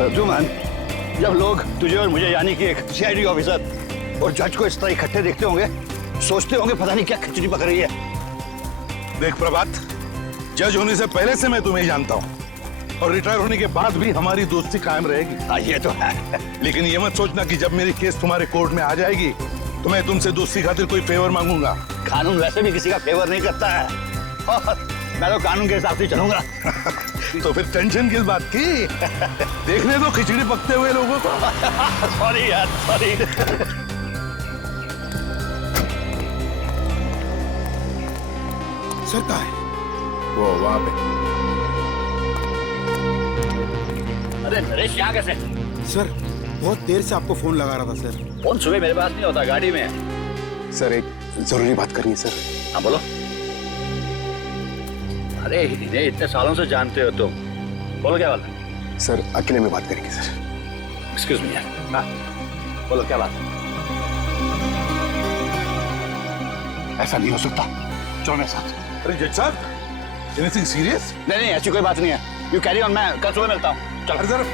अर्जुमन, जब लोग तुझे और मुझे यानी कि एक सीआईडी ऑफिसर और जज को इस तरह इकट्ठे देखते होंगे, सोचते होंगे पता नहीं क्या खिचड़ी पक रही है। देख प्रभात, जज होने से पहले से मैं तुम्हें जानता हूँ और रिटायर होने के बाद भी हमारी दोस्ती कायम रहेगी। हाँ, ये तो है। लेकिन ये मत सोचना कि जब मेरी केस तुम्हारे कोर्ट में आ जाएगी तो मैं तुमसे दोस्ती खातिर कोई फेवर मांगूंगा। कानून वैसे भी किसी का फेवर नहीं करता है और मैं तो कानून के हिसाब से चलूंगा। तो फिर टेंशन किस बात की? देखने दो खिचड़ी पकते हुए लोगों को। सॉरी यार, सॉरी। सर कहाँ है? वो वहां पे। अरे नरेश, यहाँ कैसे? सर बहुत देर से आपको फोन लगा रहा था सर। फोन सुबह मेरे पास नहीं होता, गाड़ी में है। सर एक जरूरी बात करनी है सर। हाँ बोलो। अरे इन्हें इतने सालों से जानते हो तुम, बोलो क्या बात है? सर अकेले में बात करेंगे सर। एक्सक्यूज मी यार। हाँ बोलो क्या बात है? ऐसा नहीं हो सकता, चलो मेरे साथ। अरे जज साहब, एनीथिंग सीरियस? नहीं नहीं, ऐसी कोई बात नहीं है। यू कैरी ऑन, मैं कल सुबह मिलता हूँ। चलो। अरे जरा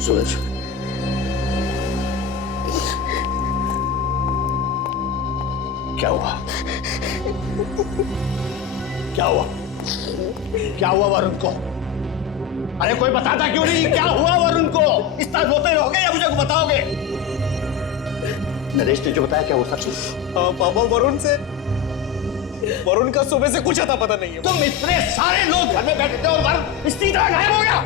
सूरज, क्या हुआ? क्या हुआ? क्या हुआ वरुण को? अरे कोई बताता क्यों नहीं? क्या हुआ वरुण को? इस तरह रोते रहोगे या मुझे बताओगे? नरेश ने जो बताया क्या वो सच है? पापा, वरुण का सुबह से कुछ अता पता नहीं है। तुम इतने सारे लोग घर में बैठे थे और वरुण इस तरह गायब हो गया?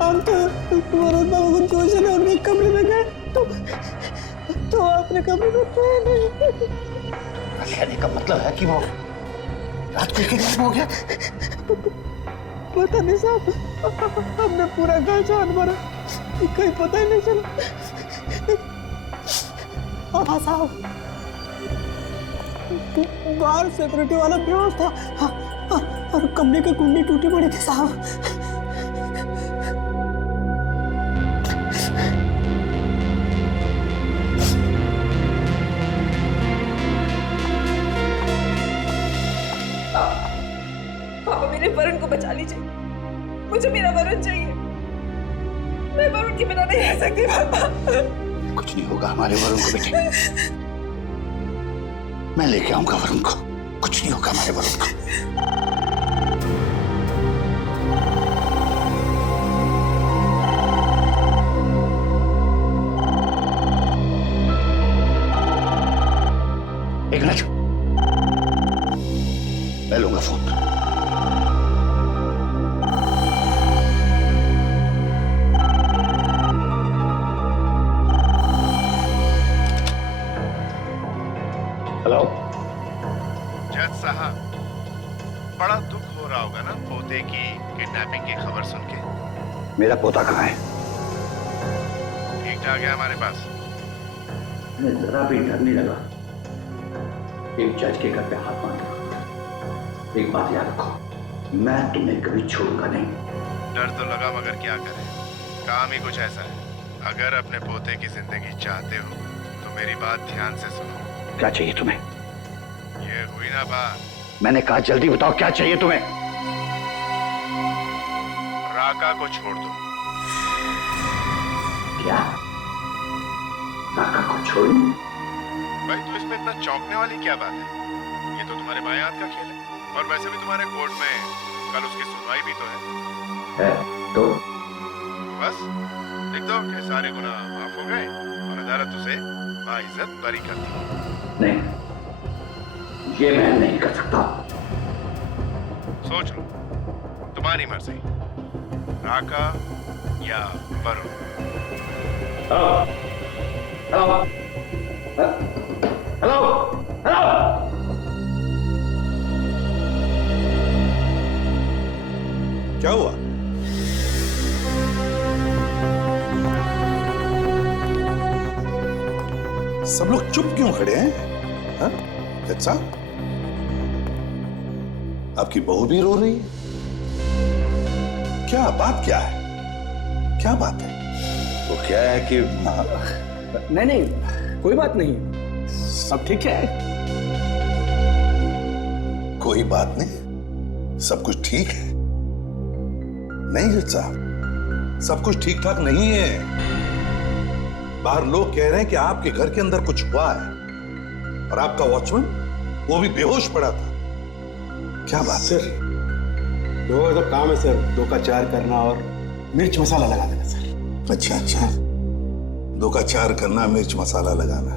हम तो वरुण बाबू को जोशन उनके कमरे में गए तो अपने कमरे में नहीं। कहने का मतलब है कि वो रात को गायब हो गया? पता नहीं साहब, हमने पूरा घर जान मारा, कहीं पता ही नहीं चला। हाँ साहब, बाहर सिक्योरिटी वाला बेहोश था। हाँ, और कमरे की कुंडी टूटी पड़ी थी साहब। पापा मेरे वरुण को बचा लीजिए, मुझे मेरा वरुण चाहिए। मैं वरुण के बिना नहीं रह सकती पापा। कुछ नहीं होगा हमारे वरुण को बेटे, मैं लेके आऊंगा वरुण को। कुछ नहीं होगा हमारे वरुण को। एक मिनट, मैं लूंगा फोन। हेलो जज साहब, बड़ा दुख हो रहा होगा ना पोते की किडनैपिंग की खबर सुन के। मेरा पोता कहाँ है? ठीक ठाक है हमारे पास। मैं जरा भी डर नहीं लगा एक जज के घर पे हाथ मार रहा। एक बात याद रखो, मैं तुम्हें कभी छोड़ूंगा नहीं। डर तो लगा मगर क्या करें, काम ही कुछ ऐसा है। अगर अपने पोते की जिंदगी चाहते हो तो मेरी बात ध्यान से सुनो। क्या चाहिए तुम्हें? ये हुई ना बात। मैंने कहा जल्दी बताओ क्या चाहिए तुम्हें? राका को छोड़ दो। क्या? राका को छोड़ूं? भाई तो इसमें इतना चौंकने वाली क्या बात है? ये तो तुम्हारे बाएं हाथ का खेल है। और वैसे भी तुम्हारे कोर्ट में कल उसकी सुनवाई भी तो है। तो बस लिख दो कि सारे गुनाह माफ हो गए और अदालत उसे बाइज्जत बरी कर दी। नहीं, ये मैं नहीं कर सकता। सोच लो, तुम्हारी मर्जी, राका या Varun. Hello hello hello hello. क्या हुआ? सब लोग चुप क्यों खड़े हैं? हाँ? जज साहब, आपकी बहू भी रो रही है। क्या बात क्या है? क्या बात है? वो क्या है कि नहीं नहीं, कोई बात नहीं, सब ठीक है। कोई बात नहीं, सब कुछ ठीक है? नहीं जज साहब, सब कुछ ठीक ठाक नहीं है। बाहर लोग कह रहे हैं कि आपके घर के अंदर कुछ हुआ है और आपका वॉचमैन वो भी बेहोश पड़ा था। क्या बात है? सर लोगों का तो काम है सर, 2 का 4 करना और मिर्च मसाला लगा देना सर। अच्छा अच्छा, 2 का 4 करना, मिर्च मसाला लगाना।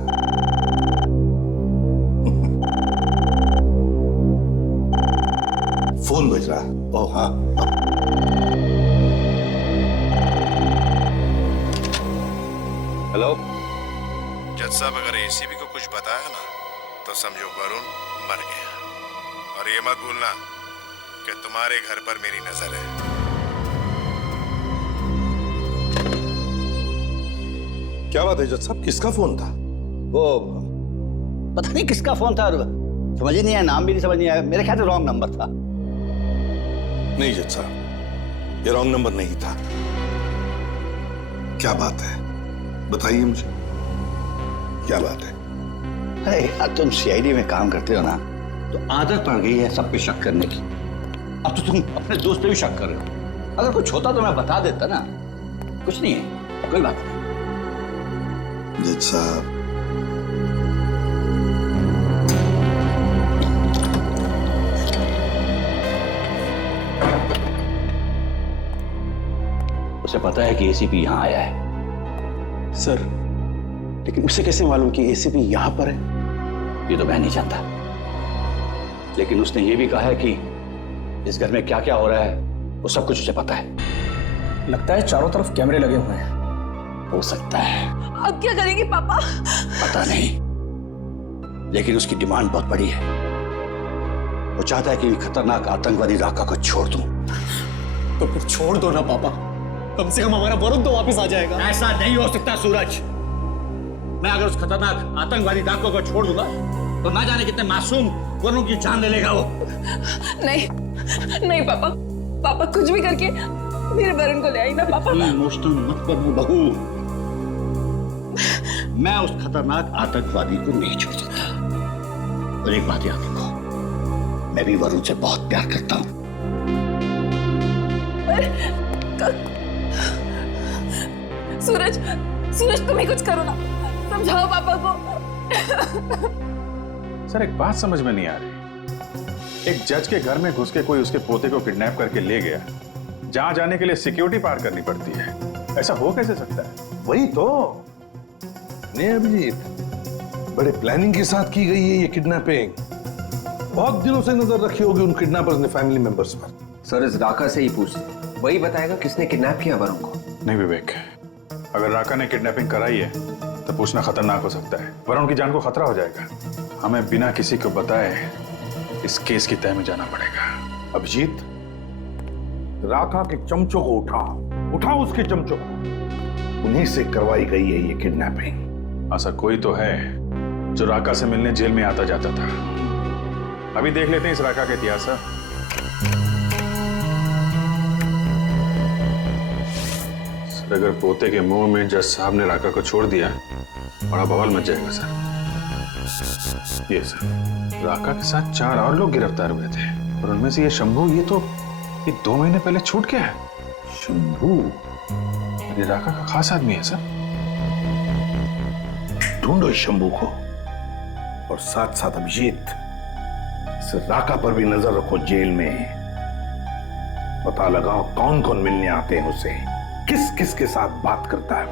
फोन बज रहा है। ओह हाँ, हेलो जज साहब, अगर एसीबी को कुछ बताया ना तो समझो वरुण मर गया। और ये मत भूलना कि तुम्हारे घर पर मेरी नजर है। क्या बात है जज साहब, किसका फोन था? वो पता नहीं किसका फोन था, समझ ही नहीं आया, नाम भी नहीं समझ नहीं आया। मेरे ख्याल से रॉन्ग नंबर था। नहीं जज साहब, ये रॉन्ग नंबर नहीं था। क्या बात है, बताइए मुझे, क्या बात है? अरे यार, तुम सीआईडी में काम करते हो ना, तो आदत पड़ गई है सब पे शक करने की। अब तो तुम अपने दोस्त पे भी शक कर रहे हो। अगर कुछ होता तो मैं बता देता ना। कुछ नहीं है, कोई बात नहीं। जज साहब, उसे पता है कि एसीपी यहां आया है। सर लेकिन उसे कैसे मालूम कि एसीपी यहां पर है? ये तो मैं नहीं जानता, लेकिन उसने ये भी कहा है कि इस घर में क्या क्या हो रहा है वो सब कुछ उसे पता है। लगता है चारों तरफ कैमरे लगे हुए हैं। हो सकता है, अब क्या करेंगे पापा? पता नहीं, लेकिन उसकी डिमांड बहुत बड़ी है। वो चाहता है कि खतरनाक आतंकवादी राका को छोड़ दूं। तो फिर छोड़ दो ना पापा, कम से कम हमारा वरुण तो वापस आ जाएगा। ऐसा नहीं हो सकता सूरज। मैं अगर उस खतरनाक आतंकवादी डाकू को छोड़ दूंगा तो ना जाने कितने मासूम वरुण की जान ले लेगा वो। नहीं नहीं पापा, पापा कुछ भी करके मेरे वरुण को ले आई ना पापा। इमोशनल मत बनो बहू। मैं उस खतरनाक आतंकवादी को नहीं छोड़ सकता। और एक बात याद रखो, मैं भी वरुण से बहुत प्यार करता हूं। सूरज, सूरज तुम ही कुछ करो ना, समझाओ पापा को। सर एक बात समझ में नहीं आ रही, एक जज के घर में घुस के कोई उसके पोते को किडनैप करके ले गया, जहां जाने के लिए सिक्योरिटी पार करनी पड़ती है। ऐसा हो कैसे सकता है? वही तो नहीं अभिजीत, बड़े प्लानिंग के साथ की गई है ये किडनैपिंग। बहुत दिनों से नजर रखी होगी उन किडनैपर्स ने फैमिली मेंबर्स पर। सर इस राका से ही पूछते, वही बताएगा किसने किडनैप किया वरुण को। नहीं विवेक, अगर राका ने किडनैपिंग कराई है तो पूछना खतरनाक हो सकता है। वरुण की जान को खतरा हो जाएगा। हमें बिना किसी को बताए इस केस की तह में जाना पड़ेगा। अभिजीत, राका के चमचों को उठाओ उसके चमचों को। उन्हीं से करवाई गई है ये किडनैपिंग। ऐसा कोई तो है जो राका से मिलने जेल में आता जाता था। अभी देख लेते हैं इस राका का इतिहास। सर अगर पोते के मुंह में जज साहब ने राका को छोड़ दिया, बड़ा बवाल मच जाएगा सर। ये सर, राका के साथ 4 और लोग गिरफ्तार हुए थे और उनमें से ये शंभू, ये 2 महीने पहले छूट गया है। शंभू? ये राका का खास आदमी है सर। ढूंढो इस शंभू को और साथ साथ अभिजीत, इस राका पर भी नजर रखो जेल में। पता लगाओ कौन कौन मिलने आते हैं उसे, किस किस के साथ बात करता है।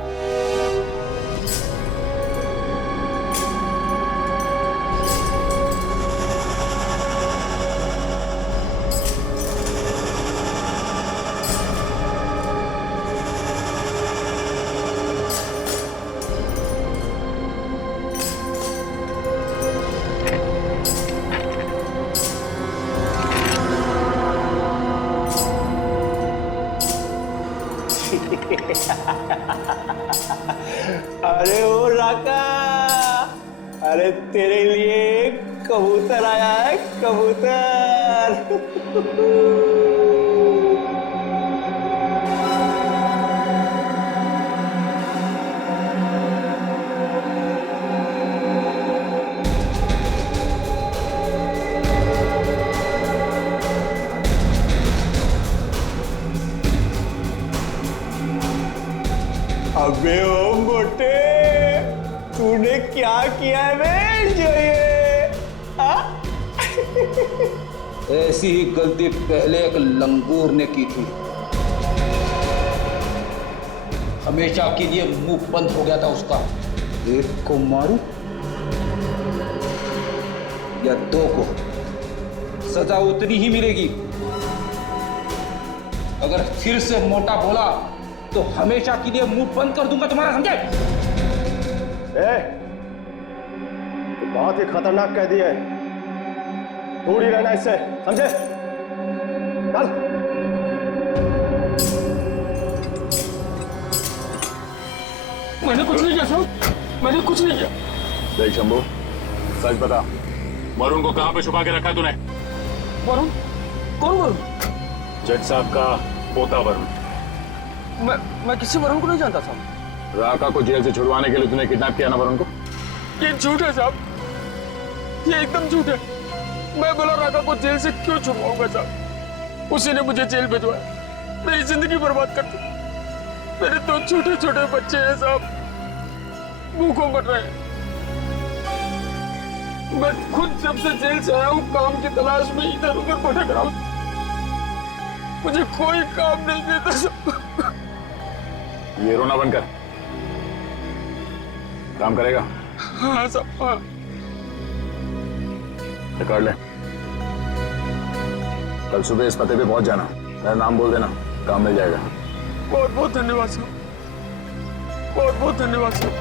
अरे ओ राका, अरे तेरे लिए कबूतर आया है, कबूतर। अबे ओ मोटे, तूने क्या किया है बे जो ये? ऐसी ही गलती पहले एक लंगूर ने की थी। हमेशा के लिए मुंह बंद हो गया था उसका। एक को मारू या दो को, सजा उतनी ही मिलेगी। अगर फिर से मोटा बोला तो हमेशा के लिए मुंह बंद कर दूंगा तुम्हारा, समझे? तो बहुत ही खतरनाक कह दिया है, दूर ही रहना इससे, समझे? चल। मैंने कुछ नहीं किया साहब, मैंने कुछ नहीं किया। देख शंभू, सच बता, वरुण को कहाँ पे छुपा के रखा है तूने? वरुण? कौन वरुण? जज साहब का पोता वरुण। मैं किसी वरुण को नहीं जानता साहब। राका को जेल से छुड़वाने के लिए तूने किडनैप किया ना वरुण को? ये झूठ है साहब, ये एकदम झूठ है। मैं बोला राका को जेल से क्यों छुड़वाऊंगा साहब? उसी ने मुझे जेल भिजवाया, मेरी जिंदगी बर्बाद कर दी। मेरे दो छोटे छोटे बच्चे हैं साहब, भूखों मर रहे हैं। मैं खुद जब से जेल से आया हूँ काम की तलाश में इधर उधर भटक रहा हूँ, मुझे कोई काम नहीं देता साहब। ये रोना बंद कर, काम करेगा? हाँ साहब, हाँ। रिकॉर्ड ले, कल सुबह इस पते पे पहुंच जाना, मेरा नाम बोल देना, काम मिल जाएगा। बहुत बहुत धन्यवाद साहब, बहुत बहुत धन्यवाद साहब।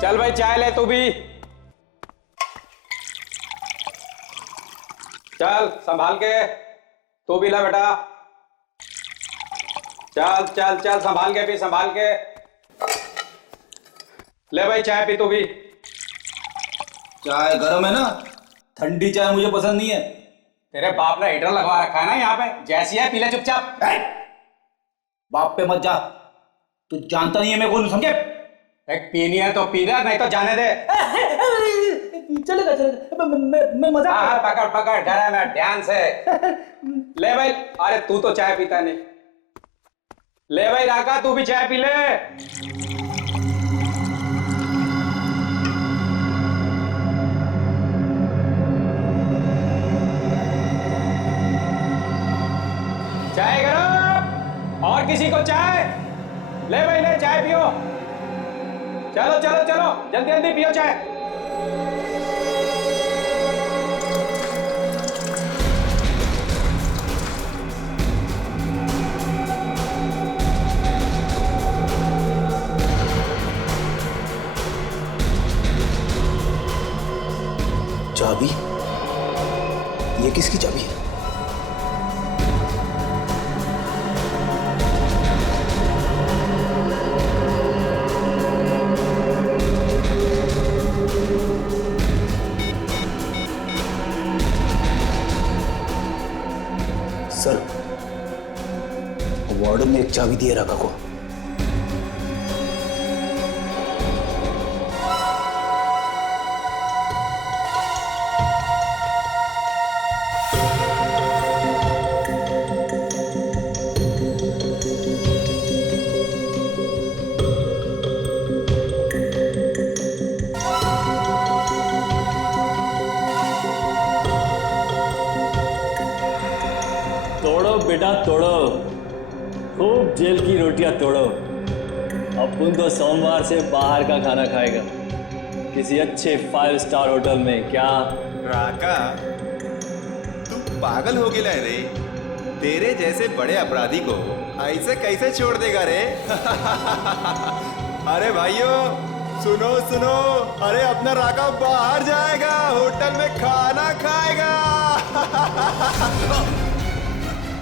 चल भाई चाय ले तू भी। चल संभाल के, तू भी ला बेटा। चल चल चल, संभाल के पी, संभाल के ले भाई, चाय पी तू भी। चाय गर्म है ना, ठंडी चाय मुझे पसंद नहीं है। तेरे बाप ने हीटर लगवा रखा है ना यहाँ पे, जैसी है पी ले चुपचाप। बाप पे मत जा, तू जानता नहीं है मैं कौन, समझे? एक पीनी है तो पी ले, नहीं तो जाने दे। चलेगा चलेगा, मैं मजाक कर रहा हाँ पकड़ पकड़, डरा मैं ध्यान से। ले भाई, अरे तू तो चाय पीता नहीं। ले भाई राका, तू भी चाय पी ले। चाय गरम, और किसी को चाय? ले भाई ले, चाय पियो। चलो चलो चलो, जल्दी जल्दी पियो चाय। चाबी? ये किसकी चाबी है? सर, वार्डन ने एक चाबी दी है राका को। तोड़ो बेटा तोड़ो, खूब जेल की रोटियां तोड़ो। अपुन तो सोमवार से बाहर का खाना खाएगा, किसी अच्छे 5 स्टार होटल में। क्या राका, तू पागल हो गया रे? तेरे जैसे बड़े अपराधी को ऐसे कैसे छोड़ देगा रे? अरे भाइयों सुनो सुनो, अरे अपना राका बाहर जाएगा, होटल में खाना खाएगा।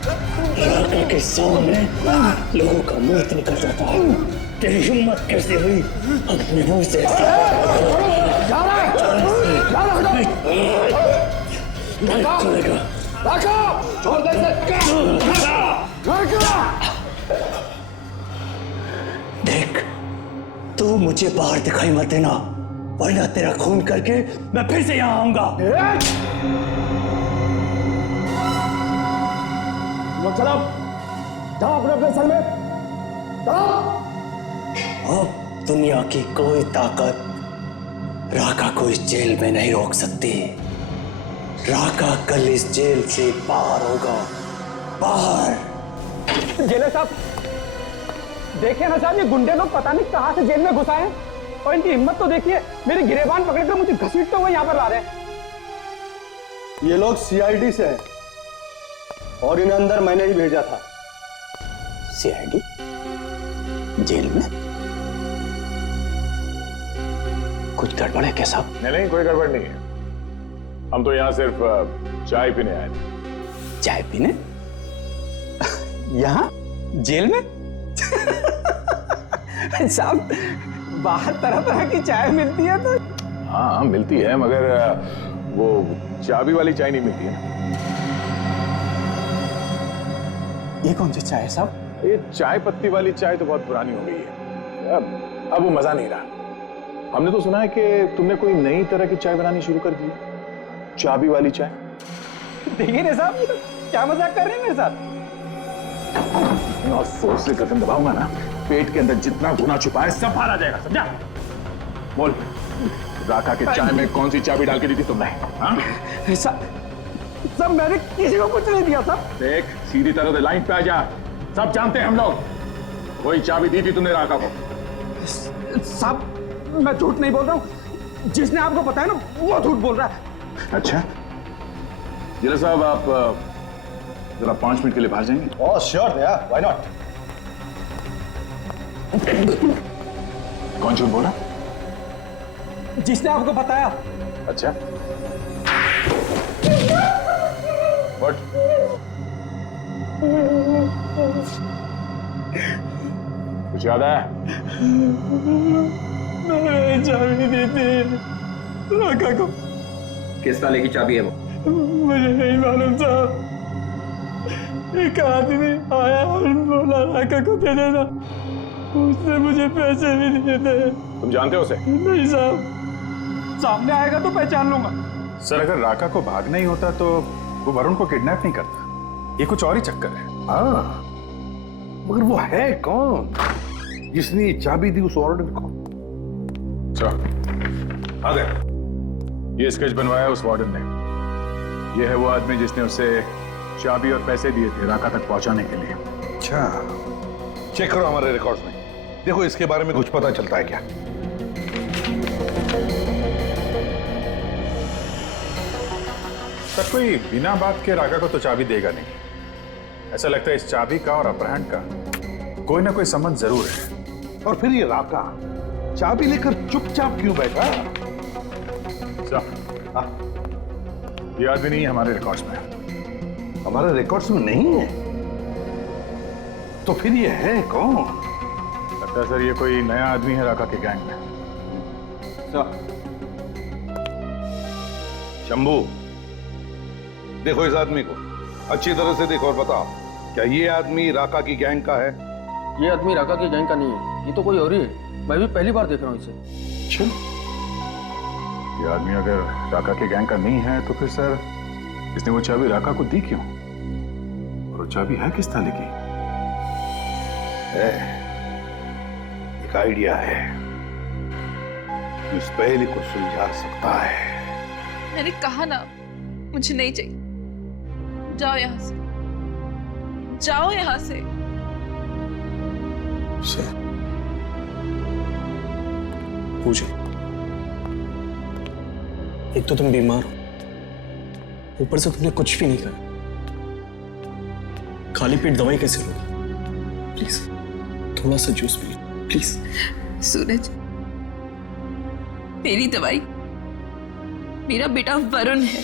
राका के सामने लोगों का मौत निकल जाता है, तेरी हिम्मत कैसे हुई अपने मुंह से देख, तू मुझे बाहर दिखाई मत देना, वरना तेरा खून करके मैं फिर से यहाँ आऊंगा। चलो, जाओ अपने अपने सेल में, जाओ। अब दुनिया की कोई ताकत राका को इस जेल में नहीं रोक सकती। राका कल इस जेल से बाहर होगा, बाहर। जेलर साहब, देखिए ना साहब, ये गुंडे लोग पता नहीं कहां से जेल में घुस आए हैं, और इनकी हिम्मत तो देखिए, मेरे गिरेबान पकड़कर मुझे घसीटते हुए यहाँ पर ला रहे हैं। ये लोग सीआईडी से हैं और इन्हें अंदर मैंने ही भेजा था। सीआईडी? जेल में? कुछ गड़बड़ है क्या साहब? नहीं, कोई गड़बड़ नहीं है। हम तो यहाँ सिर्फ चाय पीने आए थे। चाय पीने? यहाँ जेल में? साहब, बाहर तरह तरह की चाय मिलती है तो। हाँ मिलती है, मगर वो चाबी वाली चाय नहीं मिलती है ना। ये कौन सी चाय है साहब? ये चाय पत्ती वाली चाय तो बहुत पुरानी हो गई है, अब वो मजा नहीं रहा। हमने तो सुना है कि तुमने कोई नई तरह की चाय बनानी शुरू कर दी, चाबी वाली चाय। देखिए ना साहब, क्या मजाक कर रहे हैं मेरे साथ? और फोर्स से कदम दबाऊंगा ना, पेट के अंदर जितना गुना छुपा है सब बाहर आ जाएगा, समझा? बोल, राका के चाय में कौन सी चाबी डाल के दी थी तुमने? हाँ? सब मैंने किसी को कुछ नहीं दिया साहब। देख, सीधी तरह से लाइन पे आ जा, सब जानते हैं हम लोग। कोई चाबी दी थी तुमने राका को? साहब, मैं झूठ नहीं बोल रहा हूँ, जिसने आपको बताया ना वो झूठ बोल रहा है। अच्छा, जिला साहब आप जरा 5 मिनट के लिए बाहर जाएंगे? ओह श्योर भैया, व्हाई नॉट। कौन झूठ बोला? जिसने आपको बताया। अच्छा, व्हाट? कुछ याद आया? मैंने चाबी दी थी राका को। किस साले की चाबी है वो? मुझे नहीं मालूम साहब, एक आदमी आया और बोला राका को दे देना, उसने मुझे पैसे भी दिए थे। तुम जानते हो उसे? नहीं साहब, सामने आएगा तो पहचान लूंगा। सर, अगर राका को भागना ही होता तो वो वरुण को किडनैप नहीं करता। ये कुछ और ही चक्कर है। हाँ, मगर वो है कौन जिसने ये चाबी दी उस वार्डन को? आ गए। ये स्केच बनवाया उस वार्डन ने। ये है वो आदमी जिसने उसे चाबी और पैसे दिए थे राका तक पहुंचाने के लिए। अच्छा, चेक करो हमारे रिकॉर्ड्स में, देखो इसके बारे में कुछ पता चलता है क्या? सर, कोई बिना बात के राका को तो चाबी देगा नहीं। ऐसा लगता है इस चाबी का और अपहरण का कोई ना कोई संबंध जरूर है। और फिर ये राका चाबी लेकर चुपचाप क्यों बैठा? हाँ, ये आदमी नहीं है हमारे रिकॉर्ड्स में। हमारे रिकॉर्ड्स में नहीं है? तो फिर ये है कौन? लगता है सर ये कोई नया आदमी है राका के गैंग में। शंभू, देखो इस आदमी को अच्छी तरह से देखो और बताओ, क्या ये आदमी राका की गैंग का है? ये आदमी राका की गैंग का नहीं है, ये तो कोई और ही है। मैं भी पहली बार देख रहा हूँ इसे। अच्छा, ये आदमी अगर राका के गैंग का नहीं है तो फिर सर इसने वो चाबी राका को दी क्यों? और वो चाबी है किस थाली की? एक आइडिया है, इस पहेली को सुलझा सकता है। मैंने कहा ना, मुझे नहीं चाहिए। जाओ यहाँ से, जाओ यहाँ से। सर, पूछे, एक तो तुम बीमार हो, ऊपर से तुमने कुछ भी नहीं कहा। खाली पेट दवाई कैसे लोगे? प्लीज थोड़ा सा जूस पी लो, प्लीज। सूरज, मेरी दवाई मेरा बेटा वरुण है,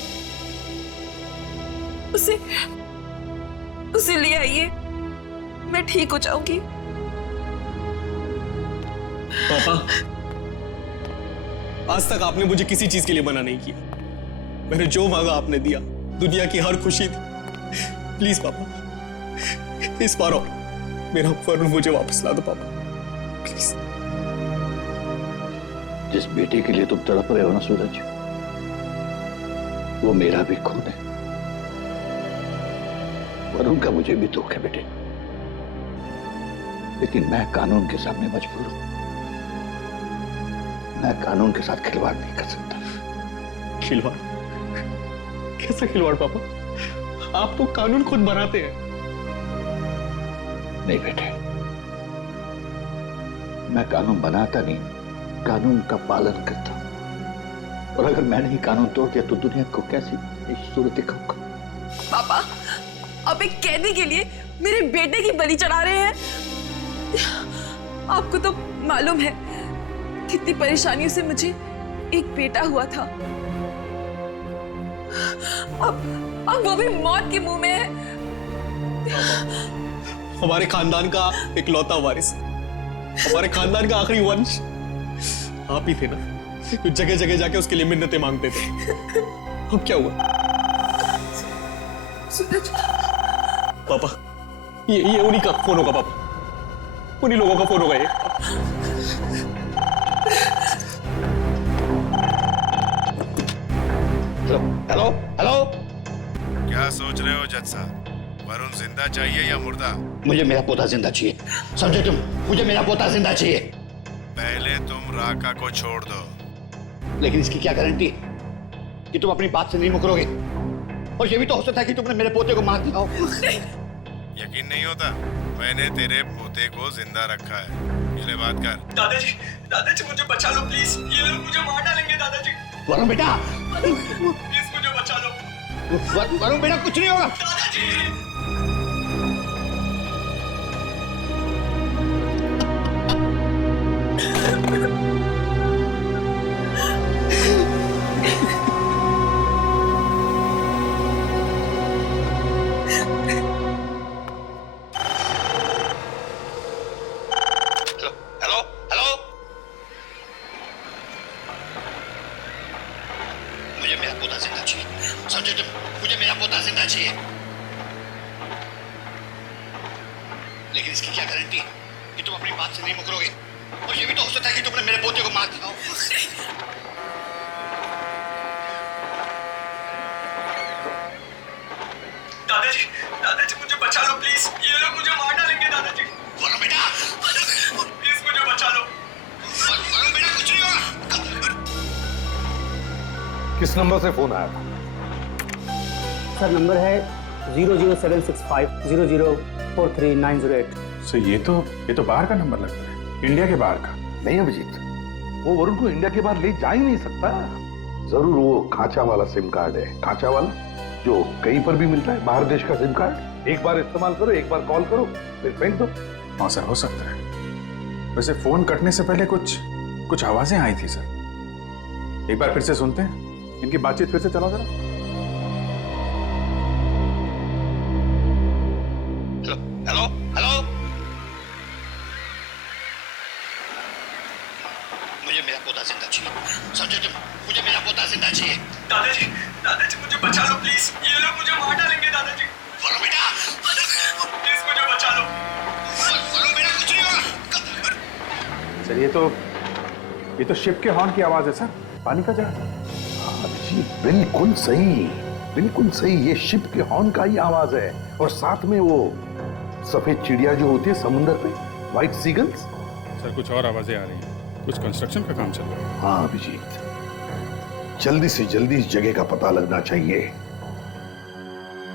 उसे ले आइए, मैं ठीक हो जाऊंगी। पापा, आज तक आपने मुझे किसी चीज के लिए मना नहीं किया। मैंने जो मांगा आपने दिया। दुनिया की हर खुशी थी। प्लीज पापा, इस बार और मेरा वरुण मुझे वापस ला दो पापा, प्लीज। जिस बेटे के लिए तुम तड़प रहे हो ना सूरज, वो मेरा भी खून है। वरुण का मुझे भी दुख है बेटे, लेकिन मैं कानून के सामने मजबूर हूं। मैं कानून के साथ खिलवाड़ नहीं कर सकता। खिलवाड़? कैसा खिलवाड़ पापा? आप तो कानून खुद बनाते हैं। नहीं बेटे, मैं कानून बनाता नहीं, कानून का पालन करता हूं। और अगर मैंने ही कानून तोड़ दिया तो दुनिया को कैसी सूरत दिखाऊंगा? पापा, आप एक कैदी के लिए मेरे बेटे की बलि चढ़ा रहे हैं। आपको तो मालूम है कितनी परेशानियों से मुझे एक बेटा हुआ था। अब वो भी मौत के मुंह में है। हमारे खानदान का इकलौता वारिस, हमारे खानदान का आखिरी वंश आप ही थे ना, जो जगह जगह जाके उसके लिए मिन्नतें मांगते थे। अब क्या हुआ? सूरज, पापा, ये उन्हीं का फोन होगा पापा, उन्हीं लोगों का फोन होगा ये। हेलो हेलो, क्या सोच रहे हो जज साहब? वरुण जिंदा चाहिए या मुर्दा? मुझे मेरा पोता जिंदा चाहिए, समझे तुम? मुझे मेरा पोता जिंदा चाहिए। पहले तुम राका को छोड़ दो। लेकिन इसकी क्या गारंटी कि तुम अपनी बात से नहीं मुकरोगे? और ये भी तो हो सकता है कि तुमने मेरे पोते को मार दिया हो। यकीन नहीं होता? मैंने तेरे पोते को जिंदा रखा है। ये ले बात कर। दादाजी मुझे बचा लो प्लीज, ये लोग मुझे मार डालेंगे दादाजी। वरुण बेटा, प्लीज मुझे बचा लो। वरुण बेटा, कुछ नहीं होगा। दादाजी, हेलो हेलो, मुझे मेरा पोता जिंदा चाहिए, समझे तुम? मुझे मेरा पोता जिंदा चाहिए। लेकिन इसकी क्या गारंटी कि तुम अपनी बात से नहीं मुकरोगे? और ये भी तो हो सकता है कि तुमने मेरे पोते को मार दिया हो। दादाजी मुझे बचा लो प्लीज, ये लोग मुझे मार डालेंगे दादाजी। वरुण बेटा, प्लीज मुझे बचा लो। वरुण बेटा, कुछ नहीं होगा। किस नंबर से फोन आया था? सर नंबर है 00765 0043 सर ये तो बाहर का नंबर लगता है, इंडिया के बाहर का। नहीं अभिजीत, वो वरुण को इंडिया के बाहर ले जा ही नहीं सकता। जरूर वो खांचा वाला सिम कार्ड है, खांचा वाला जो कहीं पर भी मिलता है, बाहर देश का सिम कार्ड। एक बार इस्तेमाल करो, एक बार कॉल करो, फिर फेंक दो। हाँ सर, हो सकता है। वैसे फोन कटने से पहले कुछ आवाजें आई थी सर, एक बार फिर से सुनते हैं, इनकी बातचीत फिर से चलाओ जरा। हेलो हेलो, मुझे मेरा पोता जिंदा चाहिए, समझे तुम? मुझे मेरा पोता जिंदा चाहिए। दादाजी मुझे बचा लो प्लीज, ये लोग मुझे मार डालेंगे दादाजी। वरुण बेटा, प्लीज मुझे बचा लो। वरुण बेटा, कुछ नहीं होगा। सर ये तो शिप के हॉर्न की आवाज है सर, पानी का जहाज। अभिजीत, बिल्कुल सही, बिल्कुल सही। ये शिप के हॉर्न का ही आवाज है। और साथ में वो सफेद चिड़िया जो होती है समुद्र पे, व्हाइट सीगल्स। सर कुछ और आवाजें आ रही हैं, कुछ कंस्ट्रक्शन का काम चल रहा है। हाँ अभिजीत, जल्दी से जल्दी इस जगह का पता लगना चाहिए।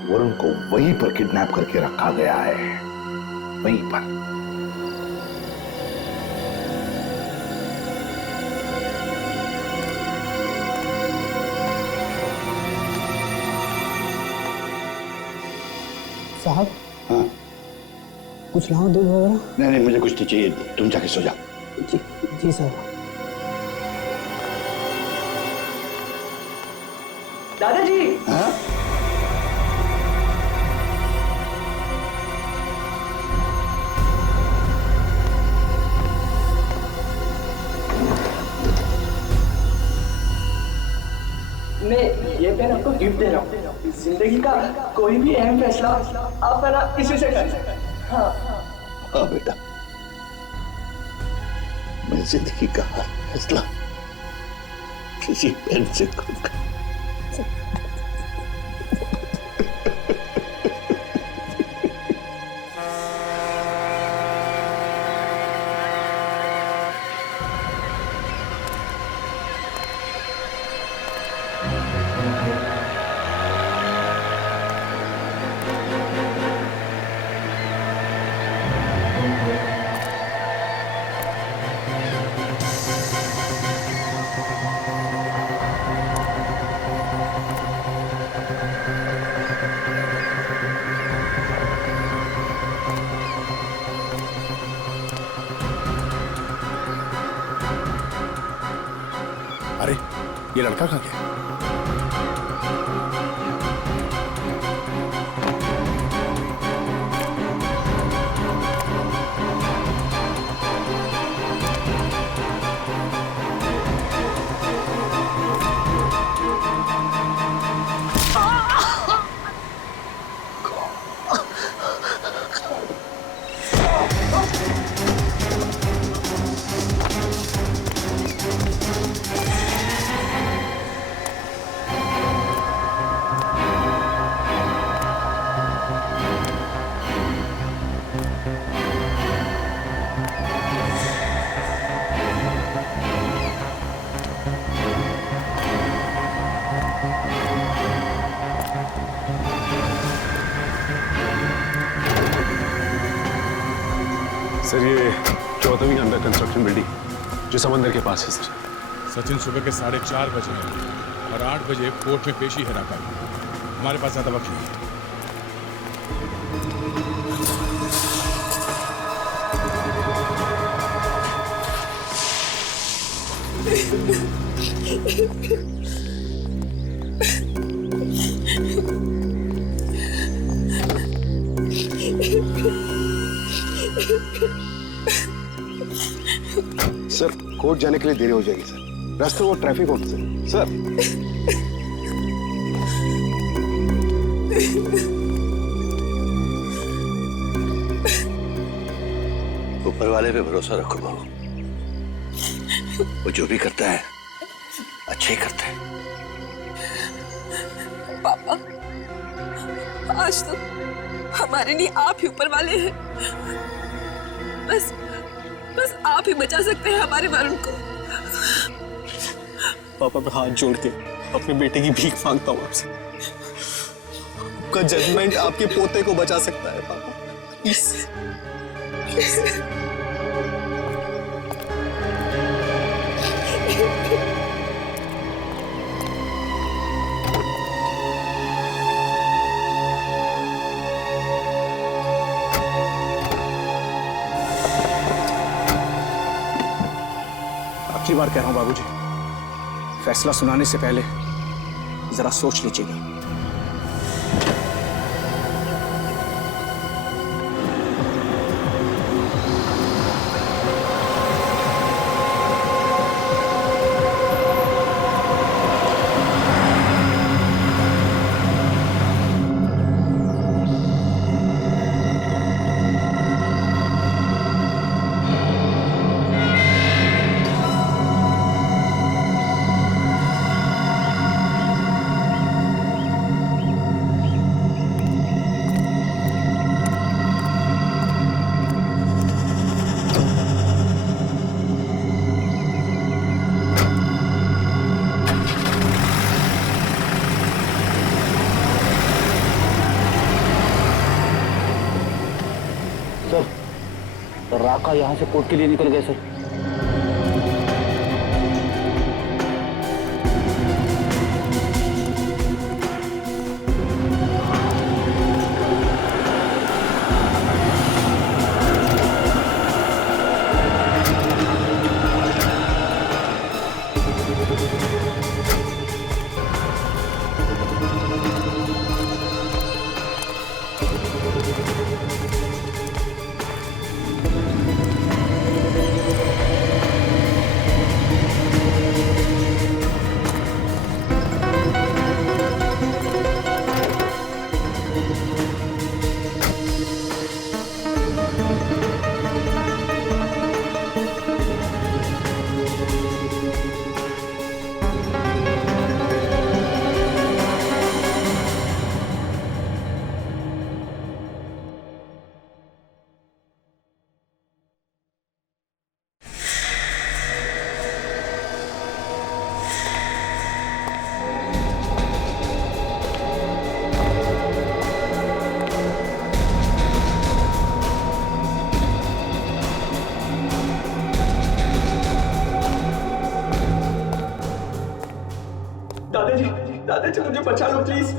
वरुण को वहीं पर किडनैप करके रखा गया है, वहीं पर। साहब, हाँ, कुछ लाओ दूध वगैरह? नहीं नहीं, मुझे कुछ नहीं चाहिए, तुम जाके सो जाओ। जी जी साहब। दादाजी, हाँ? गिफ्ट दे रहा हूँ। जिंदगी का कोई भी अहम फैसला आप है ना इसी से कर सकते हैं। हाँ बेटा, मैं जिंदगी का हर फैसला किसी पेन से करूंगा। अरे ये लड़का कहाँ गया? सर ये 14वीं अंडर कंस्ट्रक्शन बिल्डिंग जो समंदर के पास है सर। सचिन सुबह के 4:30 बजे हैं और 8 बजे कोर्ट में पेशी है राका की। हमारे पास ज्यादा वक्त नहीं है। सर कोर्ट जाने के लिए देरी हो जाएगी सर, रास्ते वो ट्रैफिक होता है सर। ऊपर वाले पे भरोसा रखो बाबू, वो जो भी करता है अच्छे ही करता है। पापा, आज तो हमारे लिए आप ही ऊपर वाले हैं। बस आप ही बचा सकते हैं हमारे वरुण को। पापा मैं हाथ जोड़ के अपने बेटे की भीख मांगता हूँ आपसे। आपका जजमेंट आपके पोते को बचा सकता है पापा, प्लीज। आखिरी बार कह रहा हूं बाबूजी, फैसला सुनाने से पहले जरा सोच लीजिएगा। तो राका यहाँ से कोर्ट के लिए निकल गए सर। दादाजी मुझे बचा लो प्लीज,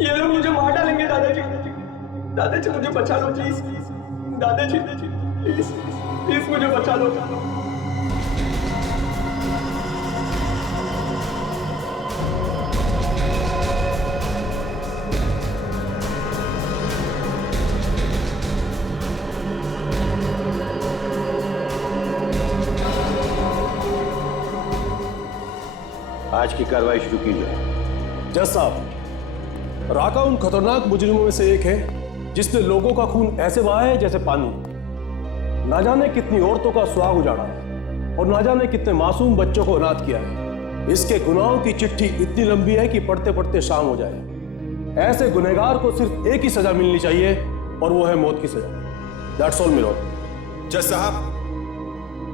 ये लोग मुझे मार डालेंगे दादाजी। दादाजी मुझे बचा लो प्लीज, दादाजी प्लीज प्लीज मुझे बचा लो। आज की कार्रवाई शुरू कीजिए। जज साहब, राका उन खतरनाक मुजरिमों में से एक है जिसने लोगों का खून ऐसे बहाया है जैसे पानी। ना जाने कितनी औरतों का सुहाग उजाड़ा है और ना जाने कितने मासूम बच्चों को अनाथ किया है। इसके गुनाहों की चिट्ठी इतनी लंबी है कि पढ़ते पढ़ते शाम हो जाए। ऐसे गुनहगार को सिर्फ एक ही सजा मिलनी चाहिए और वो है मौत की सजा। That's all milord. जज साहब,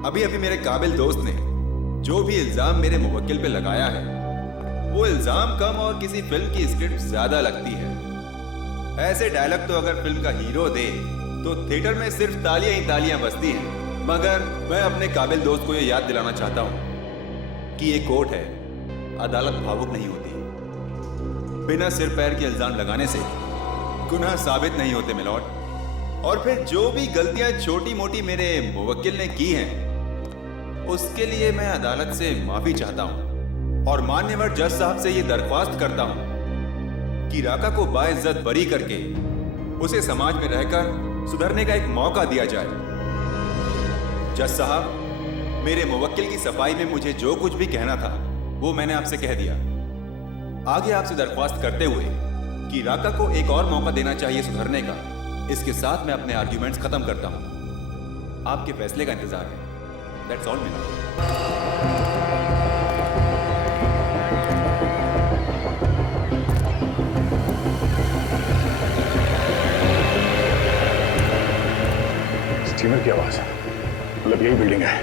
अभी अभी मेरे काबिल दोस्त ने जो भी इल्जाम मेरे मुवक्किल पे लगाया है, वो इल्जाम कम और किसी फिल्म की स्क्रिप्ट ज्यादा लगती है। ऐसे डायलॉग तो अगर फिल्म का हीरो दे तो थिएटर में सिर्फ तालियां ही तालियां बजती हैं। मगर मैं अपने काबिल दोस्त को ये याद दिलाना चाहता हूं कि ये कोर्ट है, अदालत भावुक नहीं होती। बिना सिर पैर के इल्जाम लगाने से गुनाह साबित नहीं होते मिलॉर्ड। और फिर जो भी गलतियां छोटी मोटी मेरे मुवक्किल ने की हैं, उसके लिए मैं अदालत से माफी चाहता हूं और मान्यवर जज साहब से यह दरख्वास्त करता हूं कि राका को बाइज्जत बरी करके उसे समाज में रहकर सुधरने का एक मौका दिया जाए। जज साहब, मेरे मुवक्किल की सफाई में मुझे जो कुछ भी कहना था वो मैंने आपसे कह दिया। आगे आपसे दरख्वास्त करते हुए कि राका को एक और मौका देना चाहिए सुधरने का, इसके साथ मैं अपने आर्ग्यूमेंट्स खत्म करता हूं। आपके फैसले का इंतजार है। That's all, Mina. स्टीमर की आवाज है, मतलब यही बिल्डिंग है।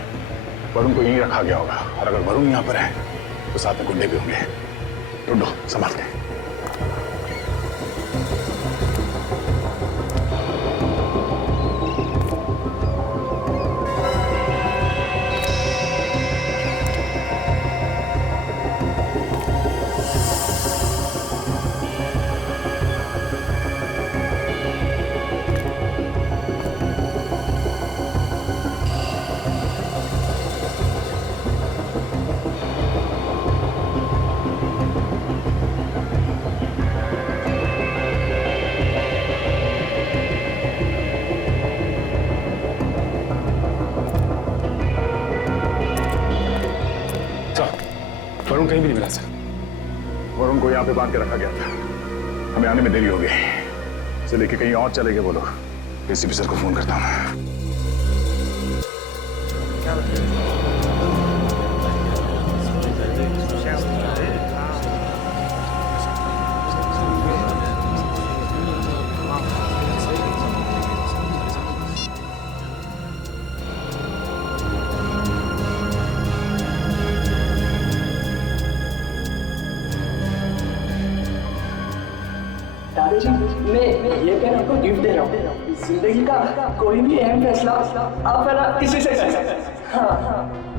वरुण को यहीं रखा गया होगा और अगर वरुण यहाँ पर है तो साथ में गुंडे भी होंगे। ढूंढो, संभाल के। वरुण कहीं भी नहीं मिला सर। वरुण को यहाँ पे बांध के रखा गया था। हमें आने में देरी हो गई, इसे लेके कहीं और चले गए वो लोग। एसीपी सर को फोन करता हूँ। दादाजी, मैं ये पेन आपको गिफ्ट दे रहा हूँ। जिंदगी का कोई भी अहम फैसला आप पहला इसी से कर सकते हैं। हाँ।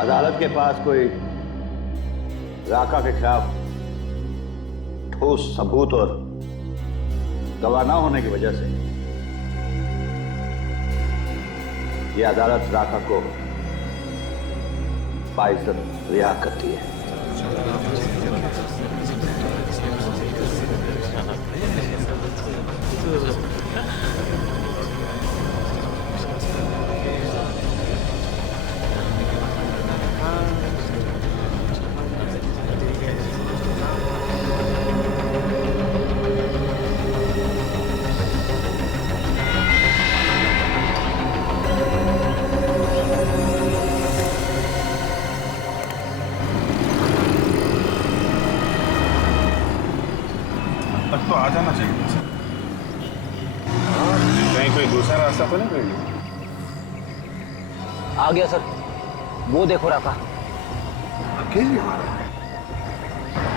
अदालत के पास कोई राका के खिलाफ ठोस सबूत और गवाह न होने की वजह से यह अदालत राका को बाइज्जत रिहा करती है। तक तो आ जाना चाहिए सर। कहीं कोई दूसरा रास्ता तो नहीं मिलेगा? आ गया सर, वो देखो राका। अकेले आ रहा है,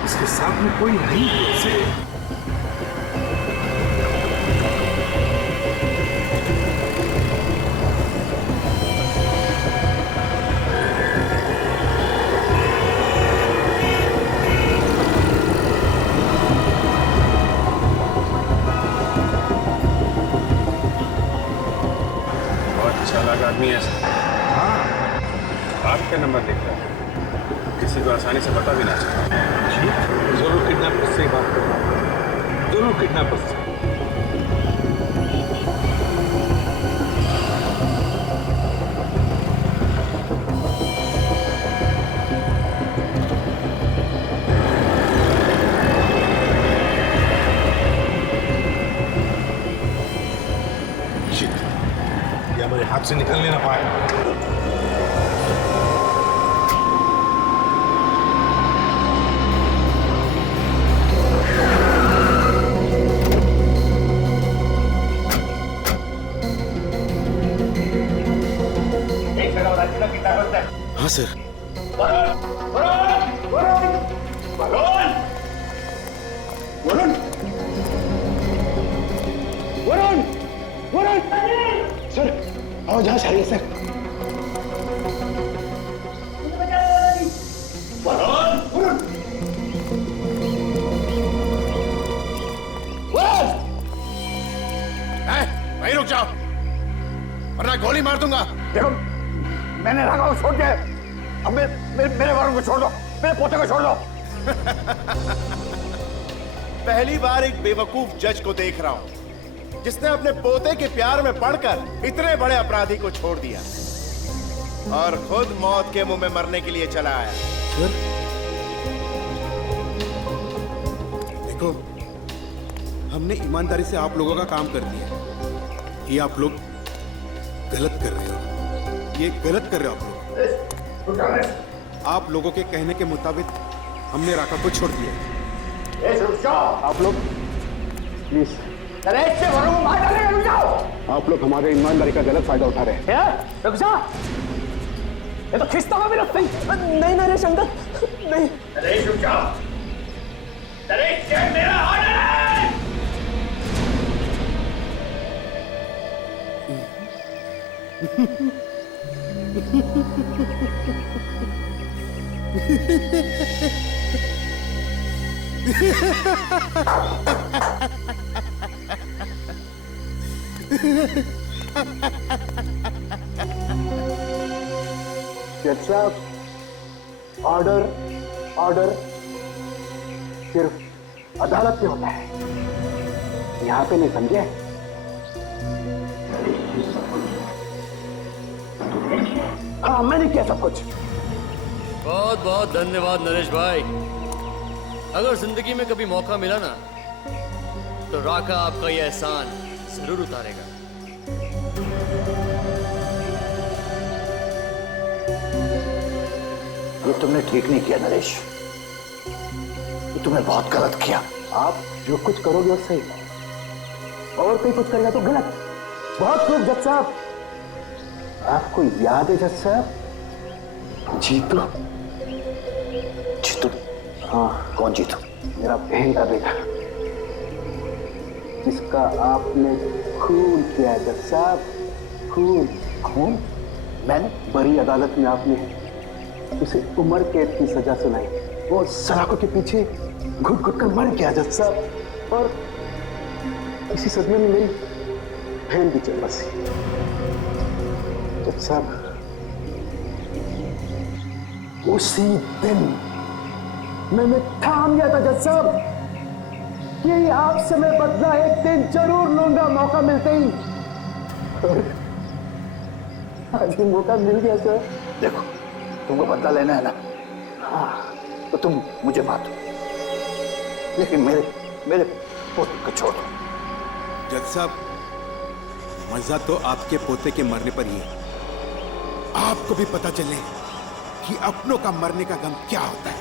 इसके साथ में कोई नहीं है। चालाक आदमी है सर। आपका नंबर लिख रहा है, किसी को आसानी से पता भी ना चला। जरूर किडनैपर से बात करो, जरूर किडनैपर से। या मेरे हाथ से निकलने ना पाए। हाँ सर। सर आवाज आ रही है सर। वहीं रुक जाओ वरना गोली मार दूंगा। देखो मैंने राका को छोड़ दिया, अब मेरे वरुण को छोड़ दो, मेरे पोते को छोड़ दो। पहली बार एक बेवकूफ जज को देख रहा हूं जिसने अपने पोते के प्यार में पड़कर इतने बड़े अपराधी को छोड़ दिया और खुद मौत के मुंह में मरने के लिए चला आया। देखो हमने ईमानदारी से आप लोगों का काम कर दिया, ये आप लोग गलत कर रहे हो, ये गलत कर रहे हो आप लोग। आप लोगों के कहने के मुताबिक हमने राका को छोड़ दिया। आप लोग प्लीज आप लोग हमारे ईमानदारी का गलत फायदा उठा रहे हैं। रुक जा, ये तो खिस्ता हुआ मेरा। नहीं नरेश अंकल, नहीं। नरेश रुक जा, नरेश ये मेरा ऑर्डर है। जज साहब, ऑर्डर ऑर्डर सिर्फ अदालत में होता है, यहां पे नहीं, समझे? हाँ मैंने किया सब कुछ। बहुत बहुत धन्यवाद नरेश भाई। अगर जिंदगी में कभी मौका मिला ना तो राका आपका यह एहसान जरूर उतारेगा। ये तुमने ठीक नहीं किया नरेश, ये तुमने बहुत गलत किया। आप जो कुछ करोगे वो सही, और कोई कुछ करेगा तो गलत। बहुत खूब जज साहब। आपको याद है जज साहब, जीतू? जीतू? हाँ। कौन जीतू? मेरा बहन का बेटा, जिसका आपने खून किया है जज साहब, खून। खून? मैंने? बड़ी अदालत में आपने उसे उम्र कैद की सजा सुनाई, वो सलाखों के पीछे घुट घुट कर मर गया जज साहब, और इसी सदमे में मेरी बहन भी चल बसी। जज साहब, उसी दिन मैंने ठान लिया था जज साहब कि आपसे मैं बदला एक दिन जरूर लूंगा, मौका मिलते ही। आज भी मौका मिल गया सर। देखो तुमको बदला लेना है ना, तो तुम मुझे मारो, लेकिन मेरे पोते को छोड़ दो। जज साहब, मजा तो आपके पोते के मरने पर ही है। आपको भी पता चले कि अपनों का मरने का गम क्या होता है।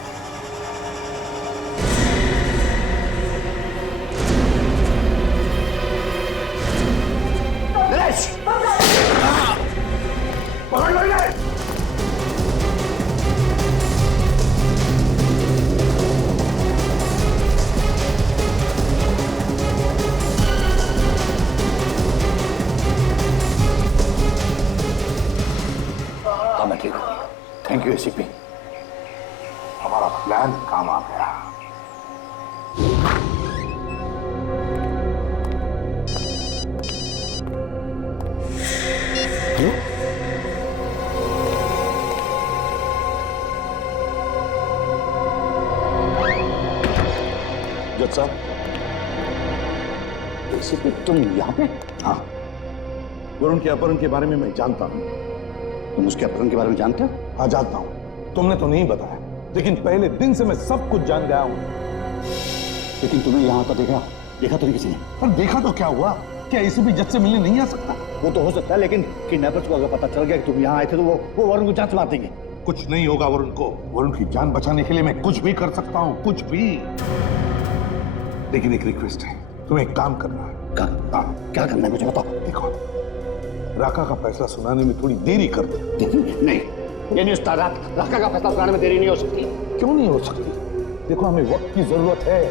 नरेश! पकड़ लो इन्हें! जज साहब। एसीपी तुम यहाँ पे? हाँ, वरुण के अपहरण के बारे में मैं जानता हूँ। तुम उसके अपहरण के बारे में जानते हो? हाँ, जानता हूँ। तुमने तो नहीं बताया, लेकिन पहले दिन से मैं सब कुछ जान गया हूँ। लेकिन तुम्हें यहाँ तो देखा तो नहीं किसी ने? पर देखा तो क्या हुआ? क्या एसीपी जज से मिलने नहीं आ सकता? वो तो हो सकता है, लेकिन किडनैपर्स को अगर पता चल गया कि तुम यहाँ आए थे तो वो वरुण को जांच मार देंगे। कुछ नहीं होगा वरुण को। वरुण की जान बचाने के लिए मैं कुछ भी कर सकता हूँ, कुछ भी। लेकिन एक रिक्वेस्ट है, तुम्हें एक काम करना है। क्या करना है मुझे बताओ। देखो, राका का फैसला सुनाने में थोड़ी देरी कर दो। नहीं, ये नहीं उस्ताद, राका का फैसला सुनाने में देरी नहीं हो सकती। क्यों नहीं हो सकती? देखो, हमें वक्त की जरूरत है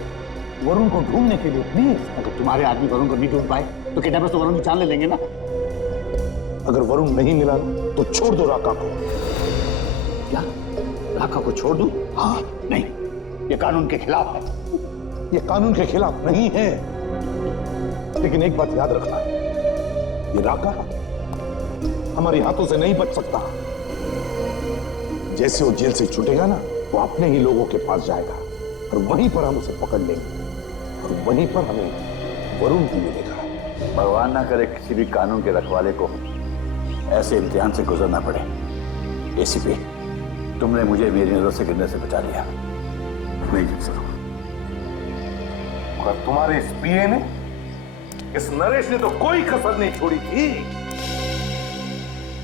वरुण को ढूंढने के लिए। प्लीज, अगर तुम्हारे आदमी वरुण को नहीं ढूंढ पाए तो किडनैपर्स तो वरुण की जान ले लेंगे ना। अगर वरुण नहीं मिला तो छोड़ दो राका को। क्या? राका को छोड़ दूं? हाँ, नहीं, ये कानून के खिलाफ है। ये कानून के खिलाफ नहीं है, लेकिन एक बात याद रखना, ये राका हमारे हाथों से नहीं बच सकता। जैसे वो जेल से छूटेगा ना, वो अपने ही लोगों के पास जाएगा और वहीं पर हम उसे पकड़ लेंगे और वहीं पर हमें वरुण भी मिलेगा। भगवान ना करे किसी भी कानून के रखवाले को ऐसे इम्तिहान से गुजरना पड़े। एसीपी, तुमने मुझे मेरी नजर से गिरने से बचा लिया। नहीं जीत सकूं। और तुम्हारे इस पीए ने, इस नरेश ने तो कोई कसर नहीं छोड़ी थी।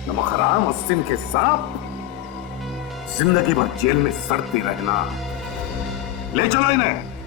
नमक हराम और सिंह के सांप जिंदगी भर जेल में सड़ते रहना। ले चलो इन्हें।